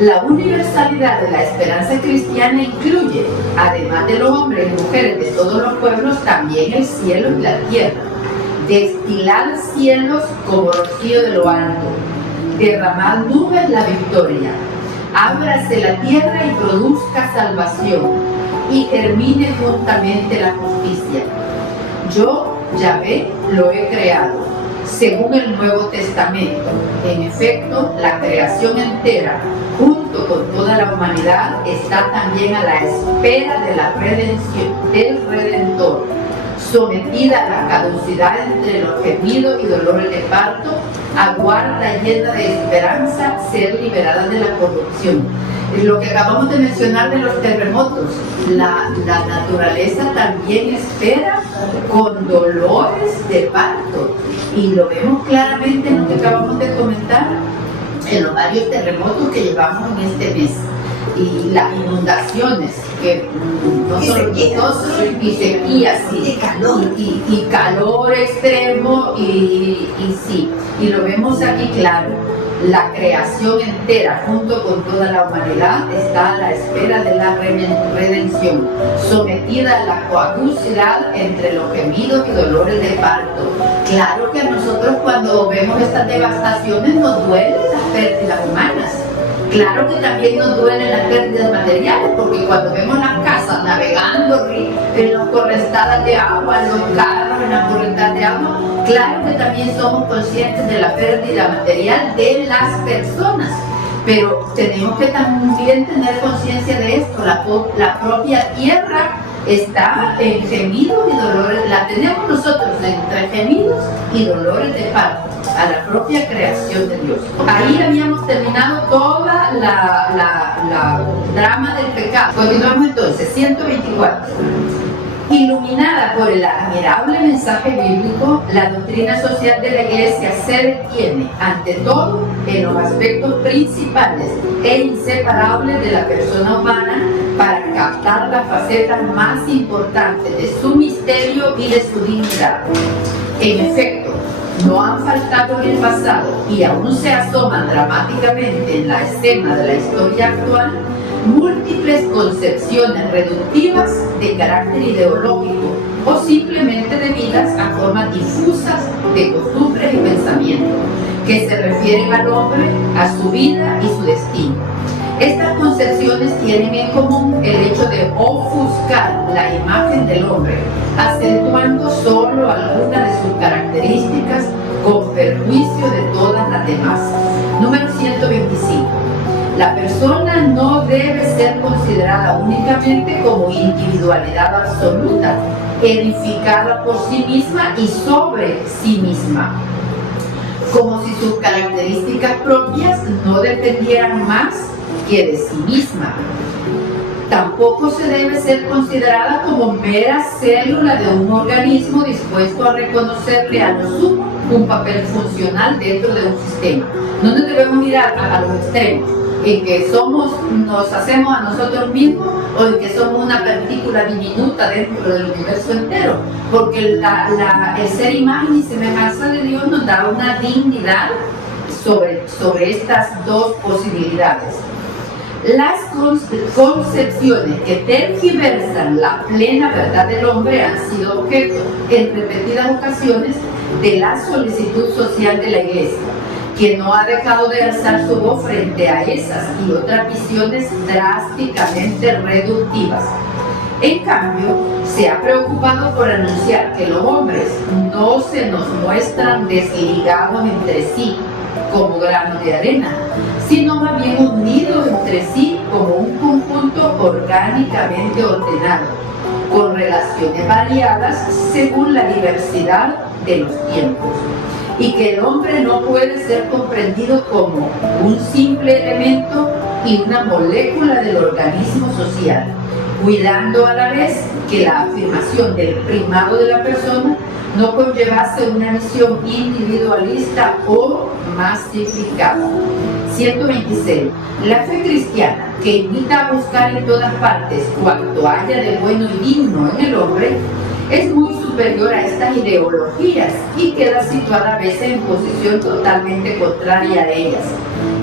La universalidad de la esperanza cristiana incluye, además de los hombres y mujeres de todos los pueblos, también el cielo y la tierra. Destilad cielos como rocío de lo alto, derramad nubes la victoria. Ábrase la tierra y produzca salvación, y germine juntamente la justicia. Yo, Yahvé, lo he creado, según el Nuevo Testamento. En efecto, la creación entera, junto con toda la humanidad, está también a la espera de la redención del Redentor, sometida a la caducidad entre los gemidos y dolores de parto, aguarda llena de esperanza ser liberada de la corrupción. Lo que acabamos de mencionar de los terremotos, la naturaleza también espera con dolores de parto, y lo vemos claramente en lo que acabamos de comentar, en los varios terremotos que llevamos en este mes. y las inundaciones, que y sequías, sí, y calor extremo, y sí, y lo vemos aquí claro. La creación entera, junto con toda la humanidad, está a la espera de la redención, sometida a la coacucidad entre los gemidos y dolores de parto. Claro que a nosotros, cuando vemos estas devastaciones, nos duelen las pérdidas humanas. Claro que también nos duelen las pérdidas materiales, porque cuando vemos las casas navegando en las correntadas de agua, en los carros, en las correntadas de agua, claro que también somos conscientes de la pérdida material de las personas. Pero tenemos que también tener conciencia de esto. La propia tierra está en gemidos y dolores, la tenemos nosotros entre gemidos y dolores de parto, a la propia creación de Dios. Ahí habíamos terminado toda la drama del pecado. Continuamos entonces, 124. Iluminada por el admirable mensaje bíblico, la doctrina social de la Iglesia se detiene, ante todo, en los aspectos principales e inseparables de la persona humana para captar las facetas más importantes de su misterio y de su dignidad. En efecto, no han faltado en el pasado y aún se asoman dramáticamente en la escena de la historia actual múltiples concepciones reductivas de carácter ideológico o simplemente debidas a formas difusas de costumbres y pensamientos que se refieren al hombre, a su vida y su destino. Estas concepciones tienen en común el hecho de ofuscar la imagen del hombre, acentuando solo algunas de sus características con perjuicio de todas las demás. Número 125. La persona no debe ser considerada únicamente como individualidad absoluta, edificada por sí misma y sobre sí misma, como si sus características propias no dependieran más que de sí misma. Tampoco se debe ser considerada como mera célula de un organismo dispuesto a reconocerle a lo sumo un papel funcional dentro de un sistema. No nos debemos mirar a los extremos, en que nos hacemos a nosotros mismos o en que somos una partícula diminuta dentro del universo entero, porque el ser imagen y semejanza de Dios nos da una dignidad sobre estas dos posibilidades. Las concepciones que tergiversan la plena verdad del hombre han sido objeto en repetidas ocasiones de la solicitud social de la Iglesia, que no ha dejado de alzar su voz frente a esas y otras visiones drásticamente reductivas. En cambio, se ha preocupado por anunciar que los hombres no se nos muestran desligados entre sí como granos de arena, sino más bien unidos entre sí como un conjunto orgánicamente ordenado, con relaciones variadas según la diversidad de los tiempos, y que el hombre no puede ser comprendido como un simple elemento y una molécula del organismo social, cuidando a la vez que la afirmación del primado de la persona no conllevase una visión individualista o masificada. 126. La fe cristiana, que invita a buscar en todas partes cuanto haya de bueno y digno en el hombre, es muy superior a estas ideologías y queda situada a veces en posición totalmente contraria a ellas,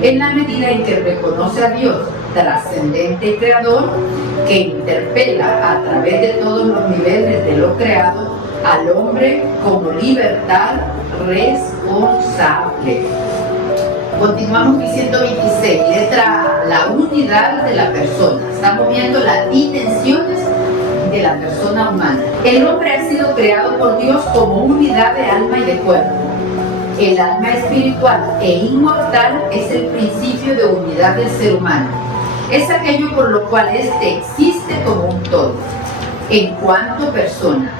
en la medida en que reconoce a Dios trascendente y creador, que interpela a través de todos los niveles de lo creado al hombre como libertad responsable. Continuamos con 126, letra la unidad de la persona. Estamos viendo las dimensiones de la persona humana. El hombre ha sido creado por Dios como unidad de alma y de cuerpo. El alma espiritual e inmortal es el principio de unidad del ser humano. Es aquello por lo cual éste existe como un todo, en cuanto persona.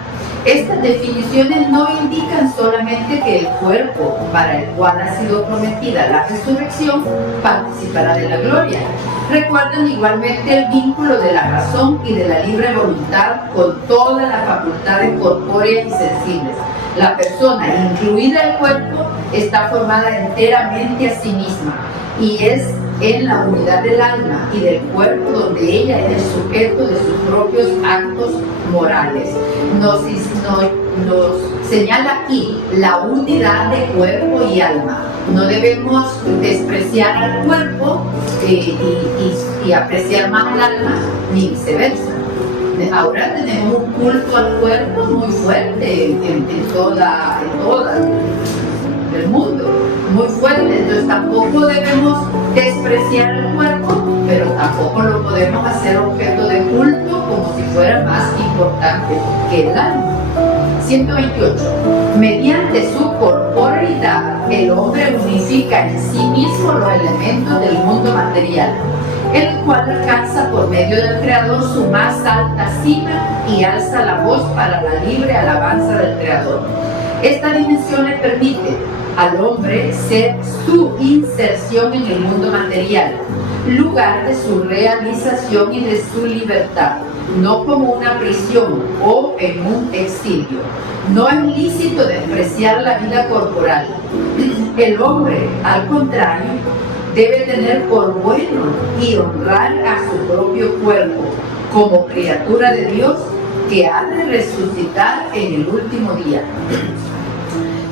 Estas definiciones no indican solamente que el cuerpo para el cual ha sido prometida la resurrección participará de la gloria. Recuerdan igualmente el vínculo de la razón y de la libre voluntad con todas las facultades corpóreas y sensibles. La persona, incluida el cuerpo, está formada enteramente a sí misma y es en la unidad del alma y del cuerpo donde ella es el sujeto de sus propios actos morales. Nos señala aquí la unidad de cuerpo y alma. No debemos despreciar al cuerpo y apreciar más al alma, ni viceversa. Ahora tenemos un culto al cuerpo muy fuerte en toda el mundo, muy fuerte. Entonces tampoco debemos despreciar el cuerpo, pero tampoco lo podemos hacer objeto de culto como si fuera más importante que el alma. 128. Mediante su corporeidad, el hombre unifica en sí mismo los elementos del mundo material, el cual alcanza por medio del Creador su más alta cima y alza la voz para la libre alabanza del Creador. Esta dimensión le permite al hombre ser su inserción en el mundo material, lugar de su realización y de su libertad, no como una prisión o en un exilio. No es lícito despreciar la vida corporal. El hombre, al contrario, debe tener por bueno y honrar a su propio cuerpo como criatura de Dios que ha de resucitar en el último día.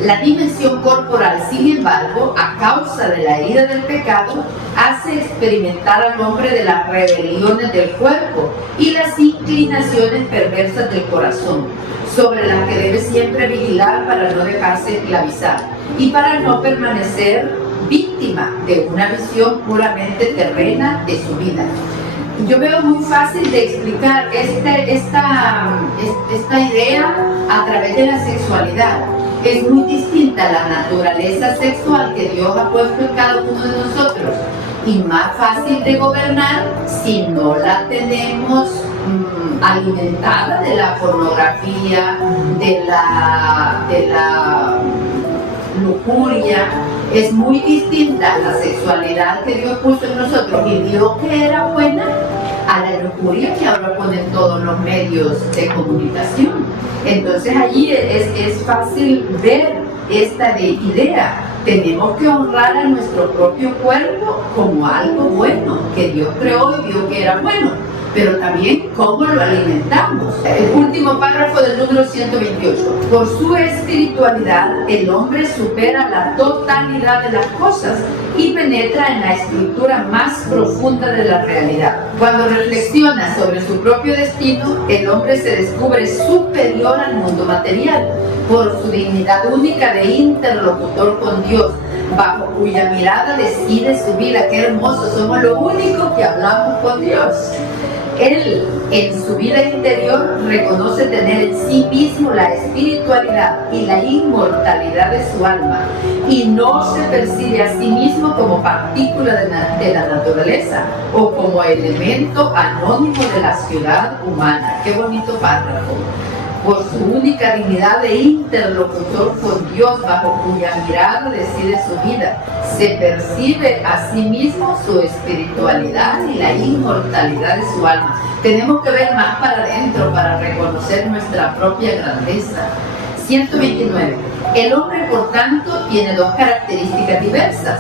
La dimensión corporal, sin embargo, a causa de la herida del pecado, hace experimentar al hombre de las rebeliones del cuerpo y las inclinaciones perversas del corazón, sobre las que debe siempre vigilar para no dejarse esclavizar y para no permanecer víctima de una visión puramente terrena de su vida. Yo veo muy fácil de explicar esta idea a través de la sexualidad. Es muy distinta la naturaleza sexual que Dios ha puesto en cada uno de nosotros y más fácil de gobernar si no la tenemos alimentada de la pornografía, de la lujuria. Es muy distinta la sexualidad que Dios puso en nosotros y vio que era buena a la lujuria que ahora ponen todos los medios de comunicación. Entonces allí es fácil ver esta idea. Tenemos que honrar a nuestro propio cuerpo como algo bueno que Dios creó y vio que era bueno, pero también cómo lo alimentamos. El último párrafo del número 128. Por su espiritualidad, el hombre supera la totalidad de las cosas y penetra en la estructura más profunda de la realidad. Cuando reflexiona sobre su propio destino, el hombre se descubre superior al mundo material por su dignidad única de interlocutor con Dios, bajo cuya mirada decide su vida. Qué hermoso, somos lo único que hablamos con Dios. Él, en su vida interior, reconoce tener en sí mismo la espiritualidad y la inmortalidad de su alma y no se percibe a sí mismo como partícula de la naturaleza o como elemento anónimo de la ciudad humana. Qué bonito párrafo. Por su única dignidad de interlocutor con Dios, bajo cuya mirada decide su vida, se percibe a sí mismo su espiritualidad y la inmortalidad de su alma. Tenemos que ver más para adentro para reconocer nuestra propia grandeza. 129. El hombre, por tanto, tiene dos características diversas.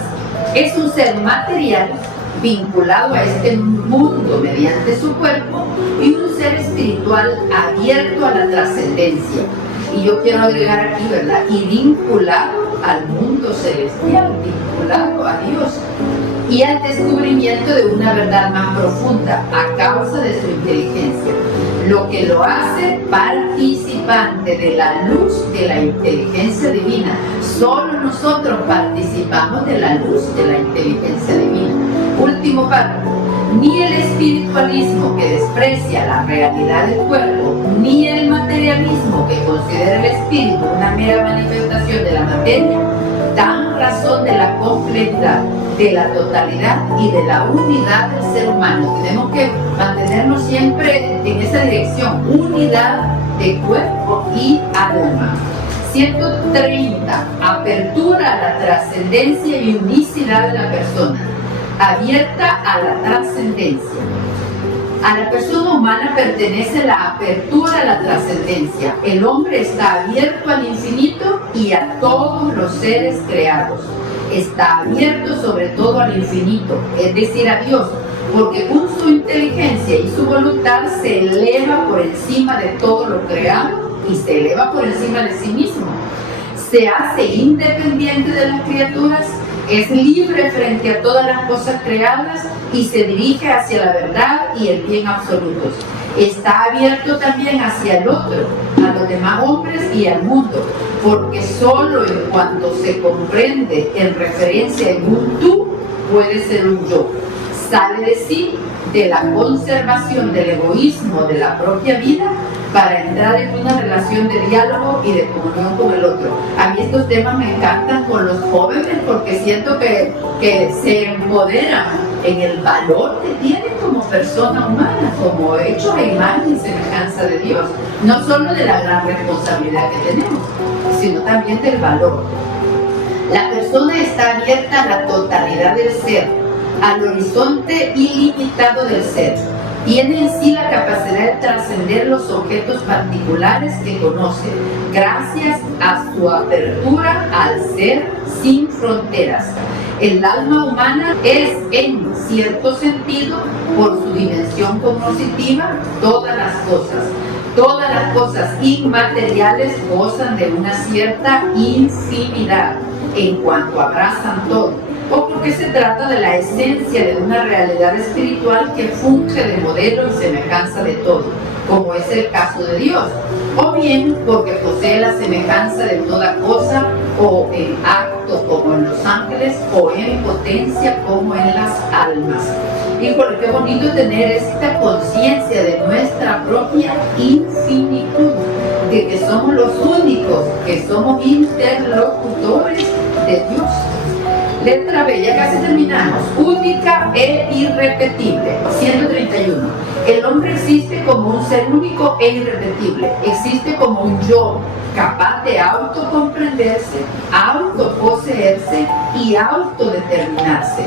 Es un ser material vinculado a este mundo mediante su cuerpo y un ser espiritual abierto a la trascendencia. Y yo quiero agregar aquí, ¿verdad? Y vinculado al mundo celestial, vinculado a Dios y al descubrimiento de una verdad más profunda a causa de su inteligencia, lo que lo hace participante de la luz de la inteligencia divina. Solo nosotros participamos de la luz de la inteligencia divina. Último párrafo. Ni el espiritualismo, que desprecia la realidad del cuerpo, ni el materialismo, que considera el espíritu una mera manifestación de la materia, dan razón de la completud, de la totalidad y de la unidad del ser humano. Tenemos que mantenernos siempre en esa dirección, unidad de cuerpo y alma. 130. Apertura a la trascendencia y unicidad de la persona, abierta a la trascendencia. A la persona humana pertenece la apertura a la trascendencia. El hombre está abierto al infinito y a todos los seres creados. Está abierto sobre todo al infinito, es decir, a Dios, porque con su inteligencia y su voluntad se eleva por encima de todo lo creado y se eleva por encima de sí mismo. Se hace independiente de las criaturas, es libre frente a todas las cosas creadas y se dirige hacia la verdad y el bien absolutos. Está abierto también hacia el otro, a los demás hombres y al mundo, porque solo en cuanto se comprende en referencia en un tú, puede ser un yo. Sale de sí, de la conservación del egoísmo de la propia vida, para entrar en una relación de diálogo y de comunión con el otro. A mí estos temas me encantan con los jóvenes porque siento que se empoderan en el valor que tienen como persona humana, como hechos a imagen y semejanza de Dios. No solo de la gran responsabilidad que tenemos, sino también del valor. La persona está abierta a la totalidad del ser, al horizonte ilimitado del ser. Tiene en sí la capacidad de trascender los objetos particulares que conoce, gracias a su apertura al ser sin fronteras. El alma humana es, en cierto sentido, por su dimensión cognitiva, todas las cosas. Todas las cosas inmateriales gozan de una cierta infinidad en cuanto abrazan todo, o porque se trata de la esencia de una realidad espiritual que funge de modelo y semejanza de todo, como es el caso de Dios, o bien porque posee la semejanza de toda cosa, o en acto como en los ángeles, o en potencia como en las almas. Híjole, qué bonito tener esta conciencia de nuestra propia infinitud, de que somos los únicos que somos interlocutores de Dios. Letra B, ya casi terminamos. Única e irrepetible. 131. El hombre existe como un ser único e irrepetible. Existe como un yo capaz de autocomprenderse, autoposeerse y autodeterminarse.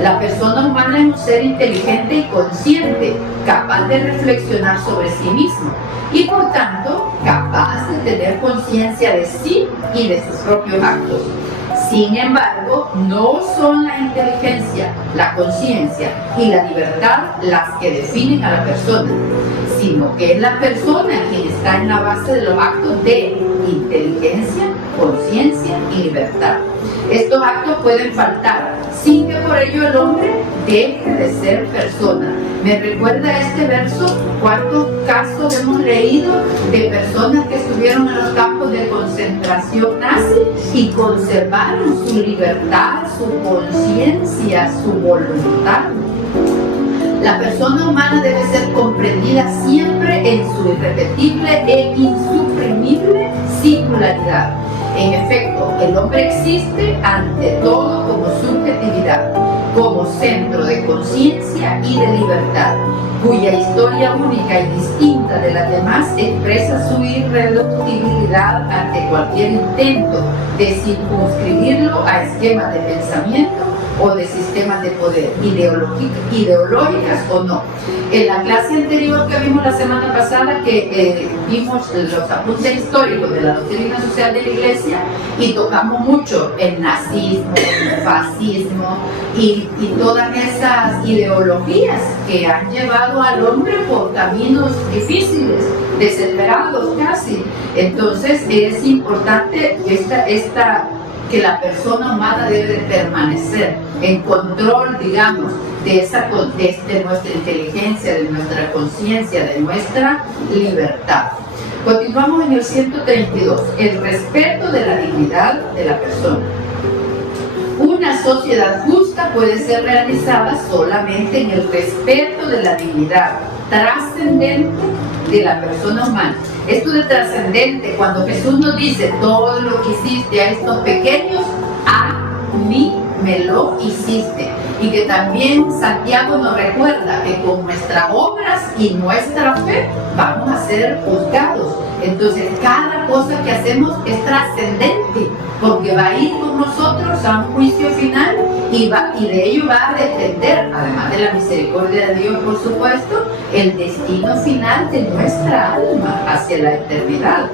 La persona humana es un ser inteligente y consciente, capaz de reflexionar sobre sí mismo y por tanto capaz de tener conciencia de sí y de sus propios actos. Sin embargo, no son la inteligencia, la conciencia y la libertad las que definen a la persona, sino que es la persona quien está en la base de los actos de inteligencia, conciencia y libertad. Estos actos pueden faltar, sin que por ello el hombre deje de ser persona. Me recuerda este verso, cuántos casos hemos leído de personas que estuvieron en los campos de concentración nazi y conservaron su libertad, su conciencia, su voluntad. La persona humana debe ser comprendida siempre en su irrepetible e insuprimible singularidad. En efecto, el hombre existe ante todo como subjetividad, como centro de conciencia y de libertad, cuya historia única y distinta de las demás expresa su irreductibilidad ante cualquier intento de circunscribirlo a esquemas de pensamiento o de sistemas de poder, ideológicas o no. En la clase anterior que vimos la semana pasada, que vimos los apuntes históricos de la doctrina social de la Iglesia y tocamos mucho el nazismo, el fascismo y todas esas ideologías que han llevado al hombre por caminos difíciles, desesperados casi. Entonces es importante que la persona humana debe de permanecer en control, digamos, de nuestra inteligencia, de nuestra conciencia, de nuestra libertad. Continuamos en el 132, el respeto de la dignidad de la persona. Una sociedad justa puede ser realizada solamente en el respeto de la dignidad trascendente de la persona humana. Esto de trascendente, cuando Jesús nos dice, todo lo que hiciste a estos pequeños, a mí me lo hiciste. Y que también Santiago nos recuerda que con nuestras obras y nuestra fe vamos a ser juzgados. Entonces cada cosa que hacemos es trascendente, porque va a ir con nosotros a un juicio final y de ello va a depender, además de la misericordia de Dios, por supuesto, el destino final de nuestra alma hacia la eternidad.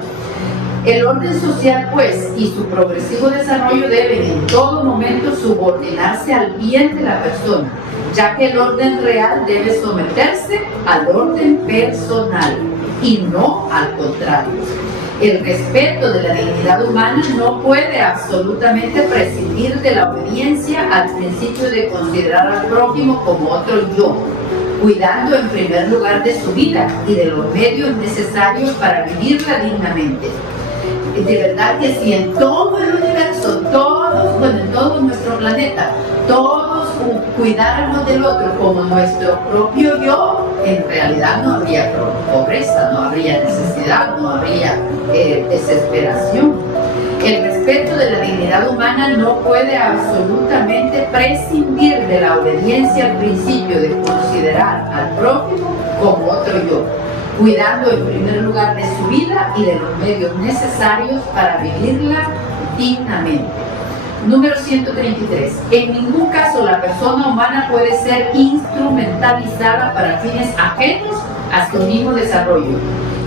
El orden social, pues, y su progresivo desarrollo deben en todo momento subordinarse al bien de la persona, ya que el orden real debe someterse al orden personal y no al contrario. El respeto de la dignidad humana no puede absolutamente prescindir de la obediencia al principio de considerar al prójimo como otro yo, cuidando en primer lugar de su vida y de los medios necesarios para vivirla dignamente. De verdad que si en todo el universo, en todo nuestro planeta, todos cuidáramos del otro como nuestro propio yo, en realidad no habría pobreza, no habría necesidad, no habría desesperación. El respeto de la dignidad humana no puede absolutamente prescindir de la obediencia al principio de considerar al prójimo como otro yo, cuidando en primer lugar de su vida y de los medios necesarios para vivirla dignamente. Número 133. En ningún caso la persona humana puede ser instrumentalizada para fines ajenos a su mismo desarrollo,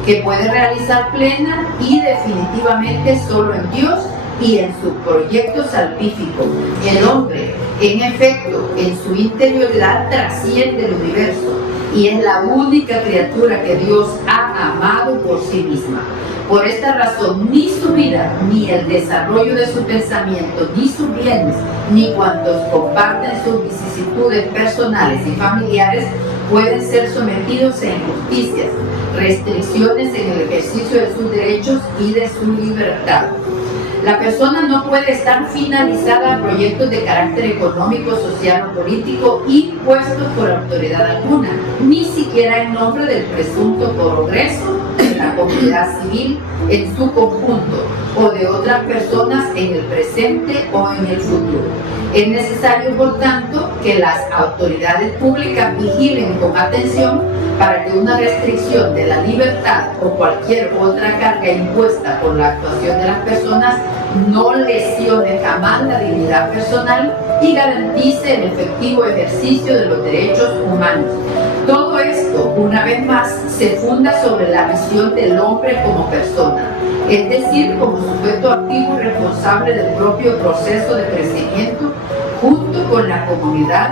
que puede realizar plena y definitivamente solo en Dios y en su proyecto salvífico. El hombre, en efecto, en su interioridad trasciende el universo y es la única criatura que Dios ha amado por sí misma. Por esta razón, ni su vida, ni el desarrollo de su pensamiento, ni sus bienes, ni cuantos comparten sus vicisitudes personales y familiares pueden ser sometidos a injusticias, restricciones en el ejercicio de sus derechos y de su libertad. La persona no puede estar finalizada a proyectos de carácter económico, social o político impuestos por autoridad alguna, ni siquiera en nombre del presunto progreso de la comunidad civil en su conjunto o de otras personas en el presente o en el futuro. Es necesario, por tanto, que las autoridades públicas vigilen con atención para que una restricción de la libertad o cualquier otra carga impuesta por la actuación de las personas no lesione jamás la dignidad personal y garantice el efectivo ejercicio de los derechos humanos. Todo esto, una vez más, se funda sobre la visión del hombre como persona, es decir, como sujeto activo y responsable del propio proceso de crecimiento junto con la comunidad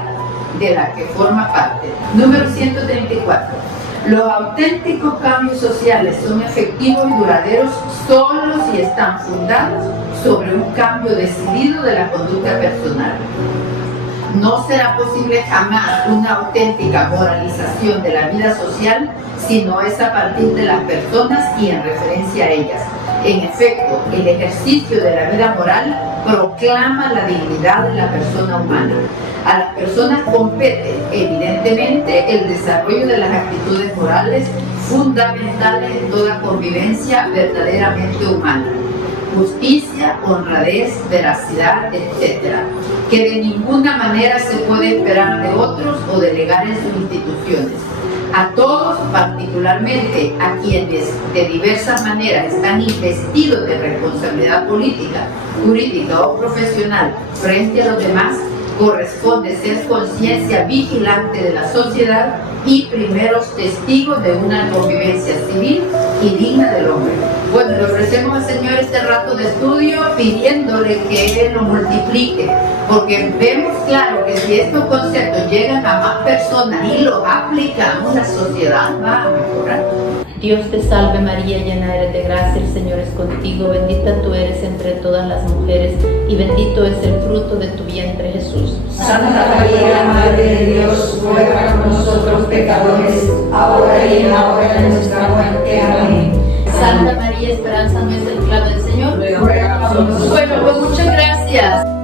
de la que forma parte. Número 134. Los auténticos cambios sociales son efectivos y duraderos solo si están fundados sobre un cambio decidido de la conducta personal. No será posible jamás una auténtica moralización de la vida social si no es a partir de las personas y en referencia a ellas. En efecto, el ejercicio de la vida moral proclama la dignidad de la persona humana. A las personas compete, evidentemente, el desarrollo de las actitudes morales fundamentales en toda convivencia verdaderamente humana: justicia, honradez, veracidad, etc., que de ninguna manera se puede esperar de otros o delegar en sus instituciones. A todos, particularmente a quienes de diversas maneras están investidos de responsabilidad política, jurídica o profesional frente a los demás, corresponde ser conciencia vigilante de la sociedad y primeros testigos de una convivencia civil y digna del hombre. Bueno, le ofrecemos al Señor este rato de estudio pidiéndole que Él lo multiplique, porque vemos claro que si estos conceptos llegan a más personas y los aplicamos, la sociedad va a mejorar. Dios te salve María, llena eres de gracia, el Señor es contigo, bendita tú eres entre todas las mujeres y bendito es el fruto de tu vientre Jesús. Santa María, Madre de Dios, ruega por nosotros pecadores, ahora y en la hora de nuestra muerte. Amén. Santa María, esperanza nuestra, clave del Señor, ruega por nosotros. Bueno, pues muchas gracias.